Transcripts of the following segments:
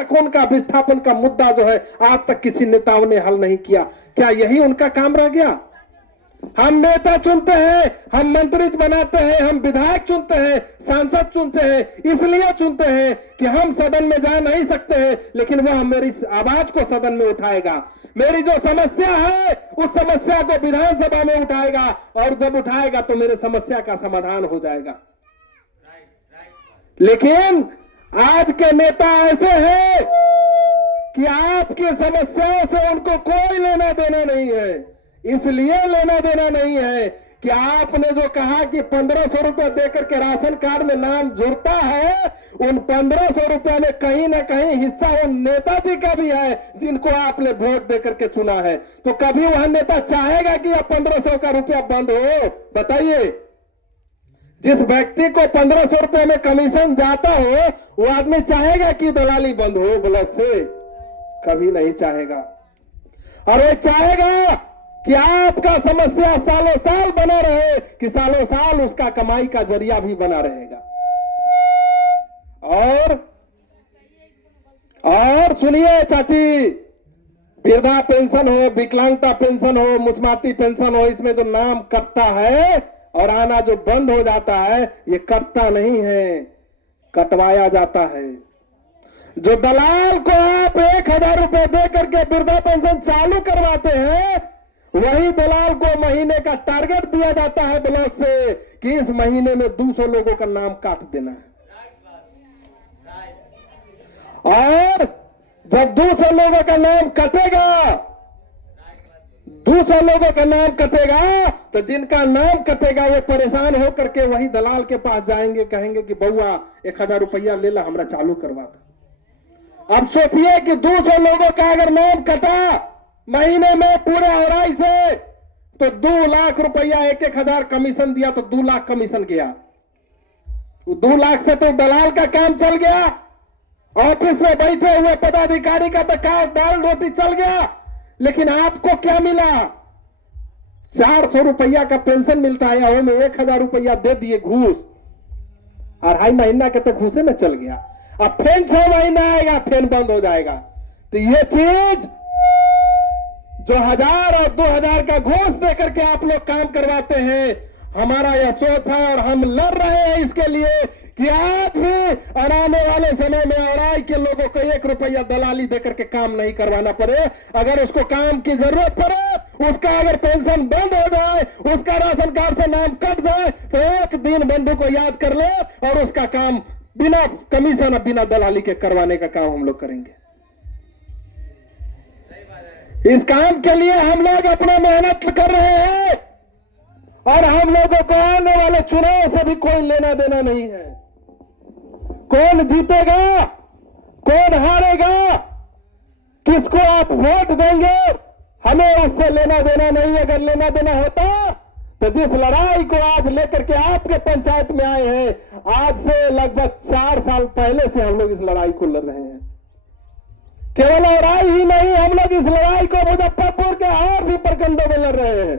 सड़कों का विस्थापन का मुद्दा जो है आज तक किसी नेताओं ने हल नहीं किया। क्या यही उनका काम रह गया? हम नेता चुनते हैं, हम मंत्री बनाते हैं, हम विधायक चुनते हैं, सांसद चुनते हैं, इसलिए चुनते हैं कि हम सदन में जा नहीं सकते हैं, लेकिन वह मेरी आवाज को सदन में उठाएगा, मेरी जो समस्या है उस समस्या को विधानसभा में उठाएगा, और जब उठाएगा तो मेरे समस्या का समाधान हो जाएगा। लेकिन आज के नेता ऐसे हैं कि आपकी समस्याओं से उनको कोई लेना देना नहीं है। इसलिए लेना देना नहीं है कि आपने जो कहा कि 1500 रुपए देकर के राशन कार्ड में नाम जुड़ता है, उन 1500 रुपए में कहीं ना कहीं हिस्सा उन नेताजी का भी है जिनको आपने वोट देकर के चुना है। तो कभी वह नेता चाहेगा कि अब 1500 का रुपया बंद हो? बताइए। जिस व्यक्ति को 1500 रुपए में कमीशन जाता हो वो आदमी चाहेगा कि दलाली बंद हो ब्लॉक से? कभी नहीं चाहेगा। और वो चाहेगा कि आपका समस्या सालों साल बना रहे, कि सालों साल उसका कमाई का जरिया भी बना रहेगा। और सुनिए चाची, वृद्धा पेंशन हो, विकलांगता पेंशन हो, मुस्माती पेंशन हो, इसमें जो नाम कटता है और आना जो बंद हो जाता है, ये कटता नहीं है, कटवाया जाता है। जो दलाल को आप 1000 रुपए दे करके वृद्धा पेंशन चालू करवाते हैं, वही दलाल को महीने का टारगेट दिया जाता है ब्लॉक से कि इस महीने में 200 लोगों का नाम काट देना है। और जब 200 लोगों का नाम कटेगा, 200 लोगों का नाम कटेगा, तो जिनका नाम कटेगा वो परेशान होकर के वही दलाल के पास जाएंगे, कहेंगे कि बउआ 1000 रुपया ले ला, हमरा चालू करवा दो। अब सोचिए कि 200 लोगों का अगर नाम कटा महीने में पूरे औराई से, तो 2 लाख रुपया 1-1000 कमीशन दिया तो 2 लाख कमीशन गया। 2 लाख से तो दलाल का काम चल गया, ऑफिस में बैठे हुए पदाधिकारी का तो दाल रोटी चल गया। लेकिन आपको क्या मिला? 400 रुपया का पेंशन मिलता है, और में 1000 रुपया दे दिए घूस, 2.5 महीना के तो घूसे में चल गया। अब फिर 6 महीना आएगा, फिर बंद हो जाएगा। तो ये चीज जो 1000 और 2000 का घूस देकर के आप लोग काम करवाते हैं, हमारा यह सोच है और हम लड़ रहे हैं इसके लिए कि आज भी आने वाले समय में औराई के लोगों को 1 रुपया दलाली देकर के काम नहीं करवाना पड़े। अगर उसको काम की जरूरत पड़े, उसका अगर पेंशन बंद हो जाए, उसका राशन कार्ड से नाम कट जाए, तो एक दिन बंधु को याद कर ले और उसका काम बिना कमीशन बिना दलाली के करवाने का काम हम लोग करेंगे। इस काम के लिए हम लोग अपना मेहनत कर रहे हैं, और हम लोगों को आने वाले चुनाव से भी कोई लेना देना नहीं है। कौन जीतेगा, कौन हारेगा, किसको आप वोट देंगे, हमें उससे लेना देना नहीं। अगर लेना देना होता तो जिस लड़ाई को आज लेकर के आपके पंचायत में आए हैं, आज से लगभग 4 साल पहले से हम लोग इस लड़ाई को लड़ रहे हैं। केवल औराई ही नहीं, हम लोग इस लड़ाई को मुजफ्फरपुर के और भी प्रखंडों में लड़ रहे हैं।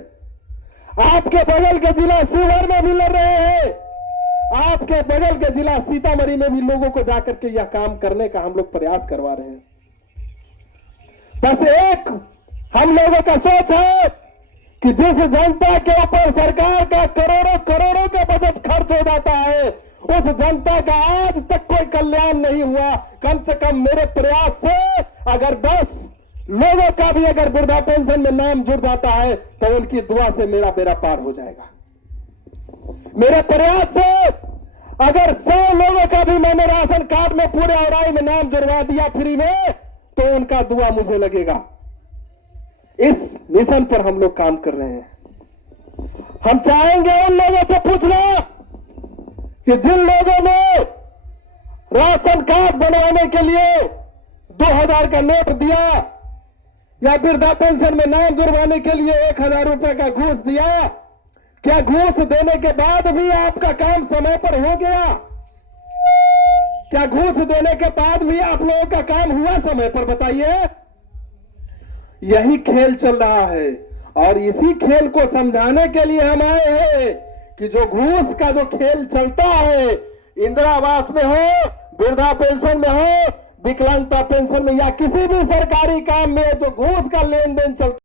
आपके बगल के जिला शिवहर में भी लड़ रहे हैं, आपके बगल के जिला सीतामढ़ी में भी लोगों को जाकर के यह काम करने का हम लोग प्रयास करवा रहे हैं। बस एक हम लोगों का सोच है कि जिस जनता के ऊपर सरकार का करोड़ों करोड़ों का बजट खर्च हो जाता है, उस जनता का आज तक कोई कल्याण नहीं हुआ। कम से कम मेरे प्रयास से अगर 10 लोगों का भी अगर वृद्धा पेंशन में नाम जुड़ जाता है, तो उनकी दुआ से मेरा बेड़ा पार हो जाएगा। मेरे प्रयास से अगर 100 लोगों का भी मैंने राशन कार्ड में पूरे औराई में नाम जुड़वा दिया फ्री में, तो उनका दुआ मुझे लगेगा। इस मिशन पर हम लोग काम कर रहे हैं। हम चाहेंगे उन लोगों से पूछना कि जिन लोगों ने राशन कार्ड बनवाने के लिए 2000 का नोट दिया, या वृद्धा पेंशन में नाम जुड़वाने के लिए 1000 रुपए का घूस दिया, क्या घूस देने के बाद भी आपका काम समय पर हो गया? क्या घूस देने के बाद भी आप लोगों का काम हुआ समय पर? बताइए। यही खेल चल रहा है, और इसी खेल को समझाने के लिए हम आए हैं कि जो घूस का जो खेल चलता है, इंदिरा आवास में हो, वृद्धा पेंशन में हो, विकलांगता पेंशन में या किसी भी सरकारी काम में जो घूस का लेन देन चलता